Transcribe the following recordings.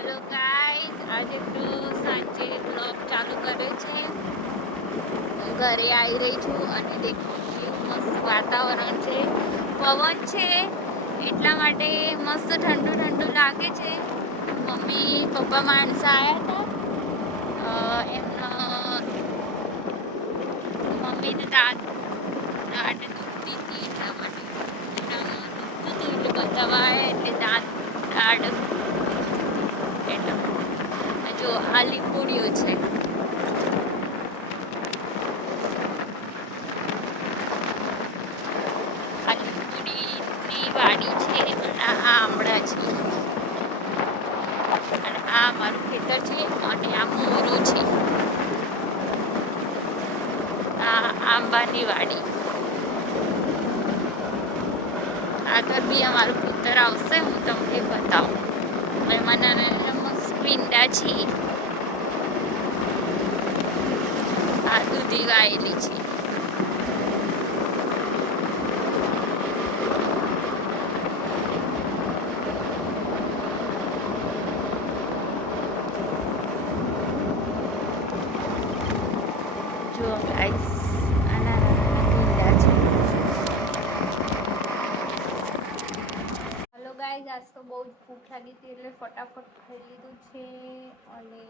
Hello guys, आज तो सांजे ब्लॉग चालू करे છે. ઘરે આવી રહી છું અને દેખો કેવું મસ્ત વાતાવરણ છે, પવન છે એટલા માટે મસ્ત ઠંડુ ઠંડુ લાગે છે. મમ્મી પપ્પા માણસ આવ્યા હતા, એમના મમ્મીને દાંત દુખતી હતી એટલા માટે દુખતું એટલે બતાવવા આવ્યા એટલે દાંત જો આ લીંબુડીઓ છે. આ લીંબુડીની વાડી છે અને આ આમળા છે અને આ મારું ખેતર છે અને આ મોરો છે. આ આંબાની વાડી. આગળ બી અમારું ખેતર આવશે, હું તમને બતાવું. એમાં નાના મસ્ત પીંડા છે. આ દૂધી વાયેલી છે. જો ગાઈસ, આ નાના પીંડા છે. હેલો ગાઈસ, આજ તો બહુ જ ભૂખ લાગી હતી એટલે ફટાફટ ખાઈ લીધું છે અને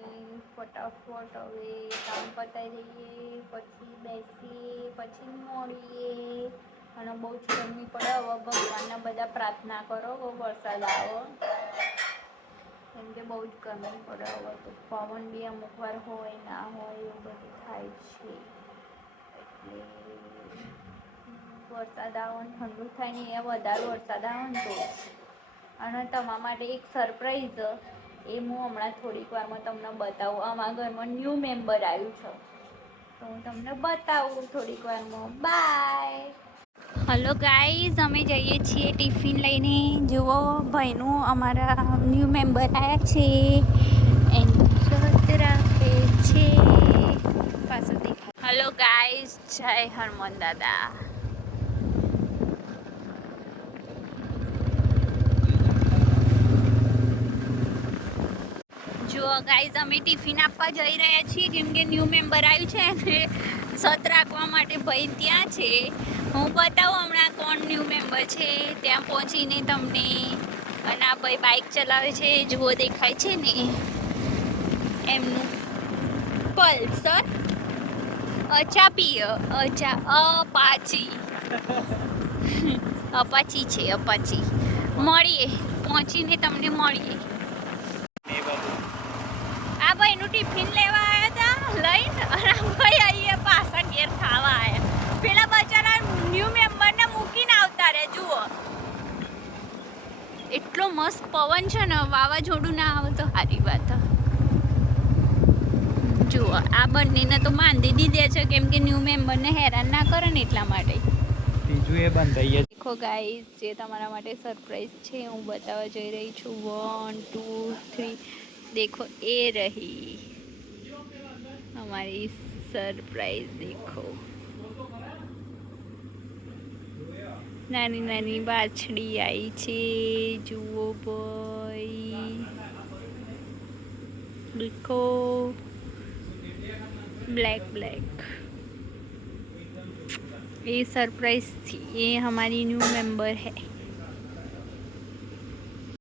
ફટાફટ હવે કામ પતાવી દઈએ, પછી બેસીએ, પછી મળીએ. અને બહુ જ ગરમી પડે. હવે ભગવાનના બધા પ્રાર્થના કરો વરસાદ આવો, કેમ કે બહુ જ ગરમી પડે. હવે તો પવન બી અમુક વાર હોય ના હોય એવું બધું થાય છે. એટલે વરસાદ આવો ને ઠંડુ થાય ને એ વધારે વરસાદ આવે ને તો. અને તમારા માટે એક સરપ્રાઈઝ એ હું હમણાં થોડીક વારમાં તમને બતાવું. અમારા ઘરમાં ન્યૂ મેમ્બર આવ્યું છે તો હું તમને બતાવું થોડીક વારમાં. બાય. હલો ગાઈઝ, અમે જઈએ છીએ ટિફિન લઈને. જુઓ ભાઈનું અમારા ન્યૂ મેમ્બર આવ્યા છે, એની શરત રાખે છે પાછો દેખાય. હલો ગાઈઝ, જય હનુમાન દાદા. જો ગાઈઝ, અમે ટિફિન આપવા જઈ રહ્યા છીએ કેમ કે ન્યૂ મેમ્બર આવ્યું છે અને સત રાખવા માટે ભાઈ ત્યાં છે. હું બતાવું હમણાં કોણ ન્યૂ મેમ્બર છે ત્યાં પહોંચીને તમને. અને આ ભાઈ બાઇક ચલાવે છે, જુઓ દેખાય છે ને એમનું પલ્સર અપાચી છે. અપાચી મળીએ, પહોંચીને તમને મળીએ. આ ભાઈનું ટિફિન લેવા આવ્યા હતા લઈને અને ભાઈ અહીંયા પાછા ઘેર ખાવા આવ્યા. પેલા બચારા ન્યૂ મેમ્બરને મૂકીને આવતા રહે. જુઓ એટલો મસ્ત પવન છે ને, વાવાઝોડું ના આવે તો સારી વાત. જુઓ આ બંનેને તો બાંધી દીધે છે કેમ કે ન્યૂ મેમ્બરને હેરાન ના કરે ને એટલા માટે. બીજું એ બંધાઈએ. દેખો ગાઈસ, જે તમારા માટે સરપ્રાઈઝ છે હું બતાવવા જઈ રહી છું. 1 2 3 देखो ये रही हमारी सरप्राइज. देखो नानी नानी बाछड़ी आई છે. જુઓ ભાઈ, देखो ब्लैक ब्लैक. ये सरप्राइज थी, ये हमारी न्यू मेंबर है.